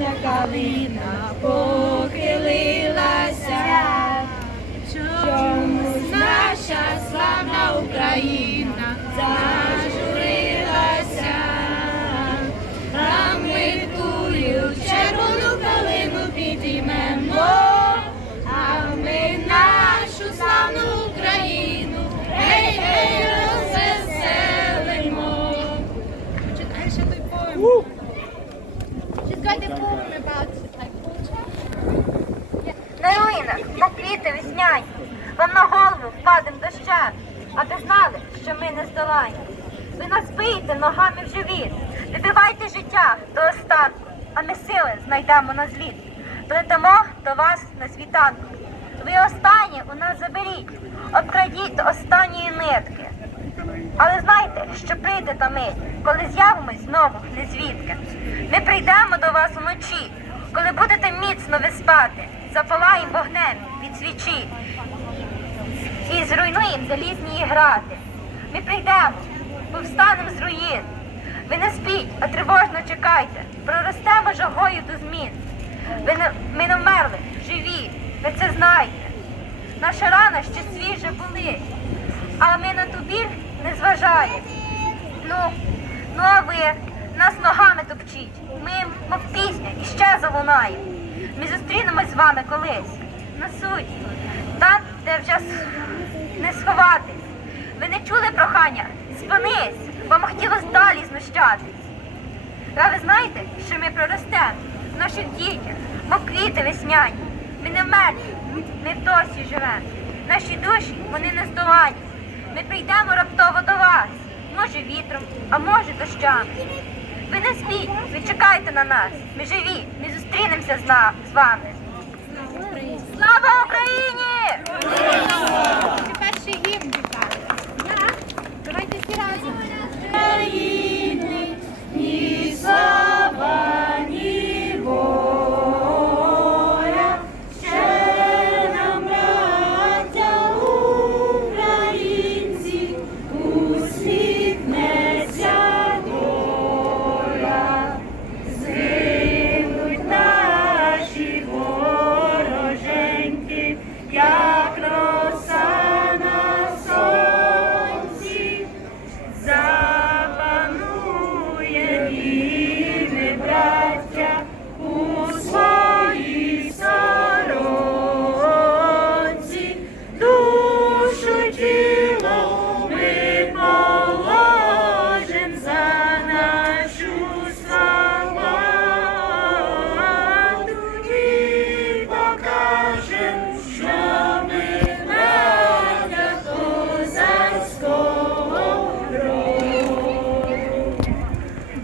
червона калина похилилася, чомусь наша славна Україна зажурилася, а ми тую червону калину підіймемо, а ми нашу славну Україну, гей, гей, розвеселимо. Читай ще той поем. She's got the poem about like culture. На руїнах, мов квіти весняні, вам на голову впадем дощем, а ви знали, що ми не здолані. Ви нас бийте ногами в живіт, вибивайте життя до останку, а ми сили знайдемо на зліт. Прилетимо до вас на світанку. Ви останні у нас заберіть, обкрадіть до останньої нитки. Але знайте, що прийде та мить, коли з'явимось знову незвідки. Ми прийдемо до вас уночі, коли будете міцно ви спати, запалаємо вогнем від свічі і зруйнуємо залізні грати. Ми прийдемо, повстанемо з руїн. Ви не спіть, а тривожно чекайте, проростемо жагою до змін. Ми не вмерли, живі, ви це знаєте. Наша рана ще свіже болить, а ми на ту біль не зважаємо. Ну, а ви нас ногами топчіть, ми, мов пісня, іще залунаємо. Ми зустрінемось з вами колись, на суді, там, де вже не сховатись. Ви не чули прохання? Спинись, вам хотілося далі знущатись. А ви знаєте, що ми проростемо в наших дітях, мов квіти весняні. Ми не мертві, ми досі живемо. Наші душі, вони не здолані. Ми прийдемо раптово до вас, може вітром, а може дощами. Ви не спіть, ви чекайте на нас. Ми живі, ми зустрінемося з вами. Слава Україні! Перший гімн вітаю. Давайте всі разом. України, ні слава, ні воля, ще нам, браття українці, усміхнеться доля. Згинуть наші вороженьки, як роса на сонці, запанує і ми, браття, у своїй сторонці. Душу й тіло ми положим за нашу свободу і покажем, що ми браття козацького роду.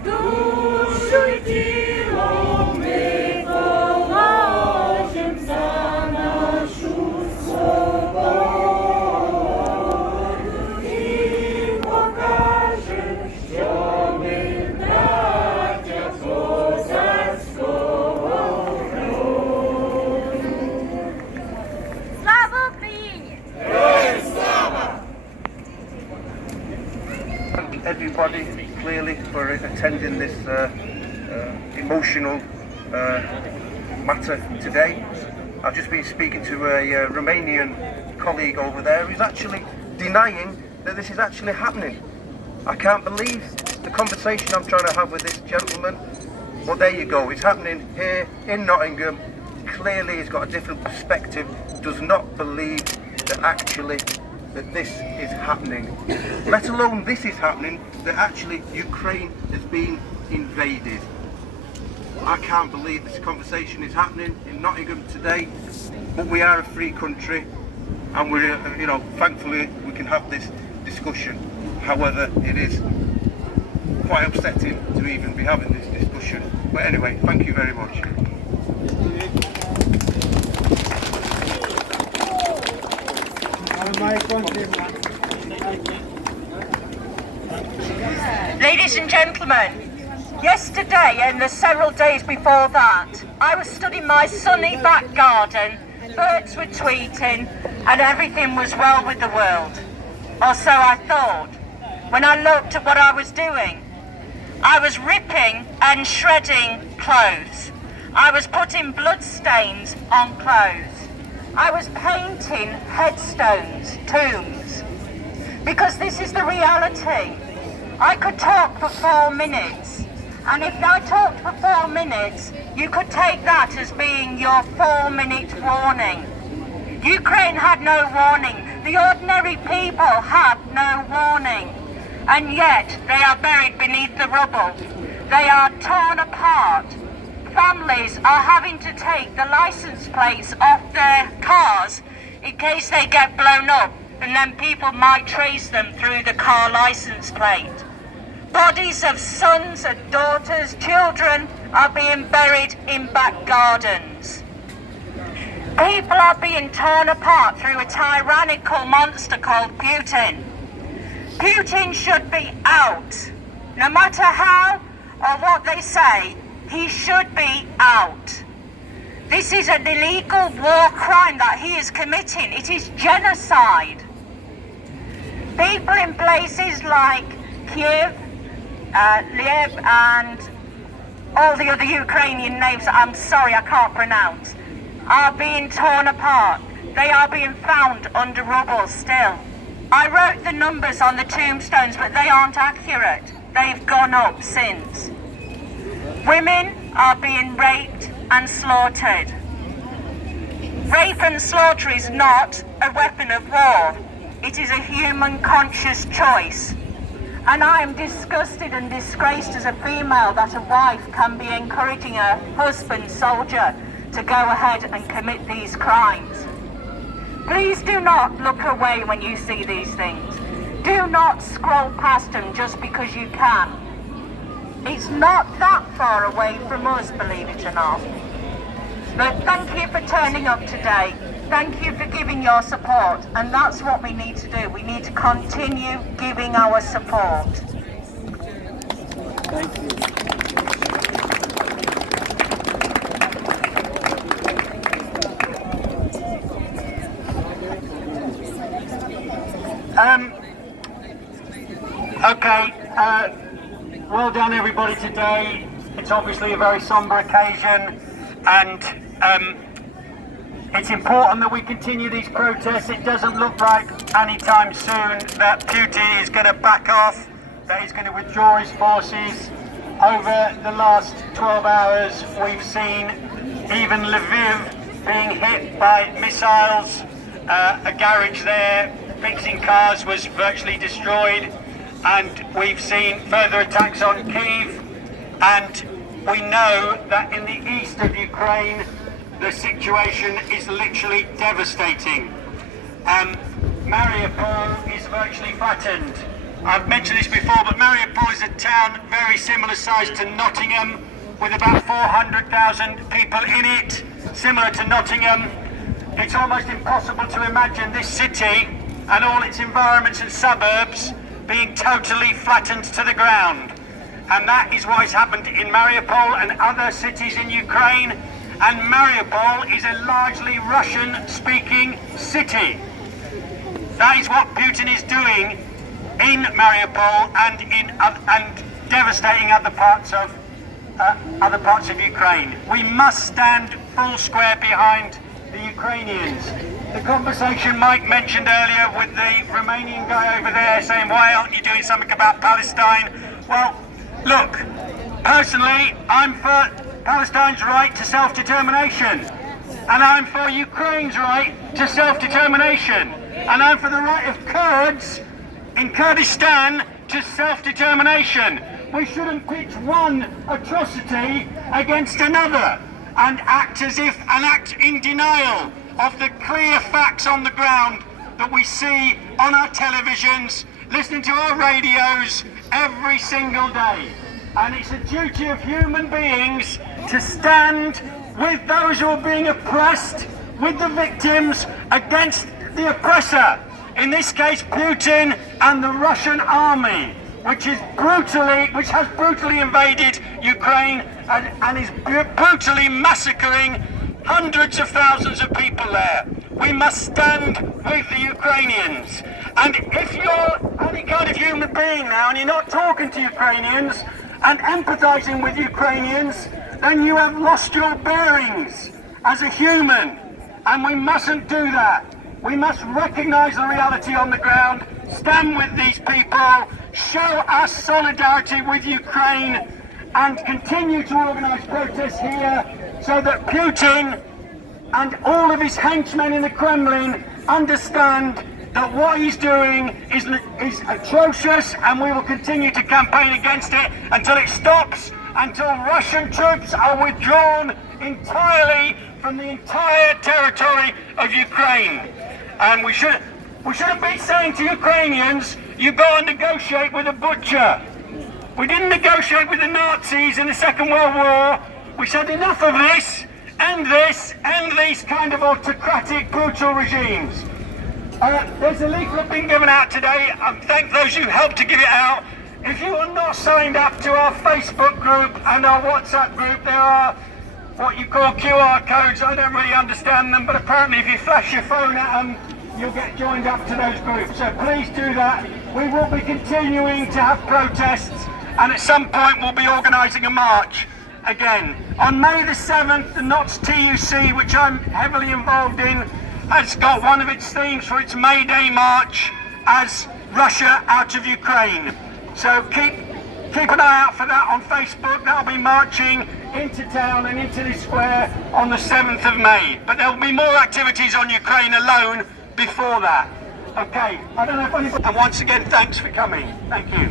Душу й тіло ми положим за нашу свободу і покажем, що ми браття козацького роду. Слава Україні! Thank everybody clearly for attending this emotional matter today. I've just been speaking to a Romanian colleague over there who's actually denying that this is actually happening. I can't believe the conversation I'm trying to have with this gentleman. Well, there you go. It's happening here in Nottingham. Clearly he's got a different perspective, does not believe that actually that this is happening. Let alone this is happening, that actually Ukraine has been invaded. I can't believe this conversation is happening in Nottingham today, but we are a free country and we're, thankfully we can have this discussion. However, it is quite upsetting to even be having this discussion. But anyway, thank you very much. Ladies and gentlemen, yesterday and the several days before that, I was stood in my sunny back garden, birds were tweeting, and everything was well with the world. Or so I thought, when I looked at what I was doing. I was ripping and shredding clothes. I was putting bloodstains on clothes. I was painting headstones, tombs. Because this is the reality. I could talk for 4 minutes. And if I talked for 4 minutes, you could take that as being your 4-minute warning. Ukraine had no warning. The ordinary people had no warning. And yet they are buried beneath the rubble. They are torn apart. Families are having to take the license plates off their cars in case they get blown up, and then people might trace them through the car license plate. Bodies of sons and daughters, children are being buried in back gardens. People are being torn apart through a tyrannical monster called Putin. Putin should be out. No matter how or what they say, he should be out. This is an illegal war crime that he is committing. It is genocide. People in places like Kiev, Lviv and all the other Ukrainian names I'm sorry I can't pronounce, are being torn apart. They are being found under rubble still. I wrote the numbers on the tombstones, but they aren't accurate. They've gone up since. Women are being raped and slaughtered. Rape and slaughter is not a weapon of war. It is a human conscious choice. And I am disgusted and disgraced as a female that a wife can be encouraging her husband, soldier, to go ahead and commit these crimes. Please do not look away when you see these things. Do not scroll past them just because you can. It's not that far away from us, believe it or not. But thank you for turning up today. Thank you for giving your support, and that's what we need to do. We need to continue giving our support. Thank you. Well done everybody today. It's obviously a very sombre occasion, and it's important that we continue these protests. It doesn't look like anytime soon that Putin is going to back off, that he's going to withdraw his forces. Over the last 12 hours, we've seen even Lviv being hit by missiles. A garage there fixing cars was virtually destroyed, and we've seen further attacks on Kyiv, and we know that in the east of Ukraine the situation is literally devastating. Mariupol is virtually flattened. I've mentioned this before, but Mariupol is a town very similar size to Nottingham, with about 400,000 people in it, similar to Nottingham. It's almost impossible to imagine this city and all its environments and suburbs being totally flattened to the ground. And that is what has happened in Mariupol and other cities in Ukraine. And Mariupol is a largely Russian-speaking city. That is what Putin is doing in Mariupol and devastating other parts of Ukraine. We must stand full square behind the Ukrainians. The conversation Mike mentioned earlier with the Romanian guy over there saying, why aren't you doing something about Palestine? Well, look, personally, I'm for Palestine's right to self-determination, and I'm for Ukraine's right to self-determination, and I'm for the right of Kurds in Kurdistan to self-determination. We shouldn't pitch one atrocity against another and act in denial of the clear facts on the ground that we see on our televisions, listening to our radios every single day. And it's a duty of human beings to stand with those who are being oppressed, with the victims, against the oppressor. In this case, Putin and the Russian army, which has brutally invaded Ukraine and is brutally massacring hundreds of thousands of people there. We must stand with the Ukrainians. And if you're any kind of human being now and you're not talking to Ukrainians, and empathising with Ukrainians, then you have lost your bearings as a human. And we mustn't do that. We must recognise the reality on the ground, stand with these people, show our solidarity with Ukraine, and continue to organise protests here so that Putin and all of his henchmen in the Kremlin understand that what he's doing is atrocious, and we will continue to campaign against it until it stops, until Russian troops are withdrawn entirely from the entire territory of Ukraine. And we shouldn't be saying to Ukrainians, you go and negotiate with a butcher. We didn't negotiate with the Nazis in the Second World War. We said enough of this, and these kind of autocratic, brutal regimes. There's a leaflet being given out today. I thank those who helped to give it out. If you are not signed up to our Facebook group and our WhatsApp group, there are what you call QR codes. I don't really understand them, but apparently if you flash your phone at them, you'll get joined up to those groups. So please do that. We will be continuing to have protests, and at some point we'll be organising a march again. On May the 7th, the Notts TUC, which I'm heavily involved in, has got one of its themes for its May Day march as Russia out of Ukraine. So keep an eye out for that on Facebook. That'll be marching into town and into the square on the 7th of May. But there will be more activities on Ukraine alone before that. Okay, I don't know if anybody... And once again, thanks for coming. Thank you.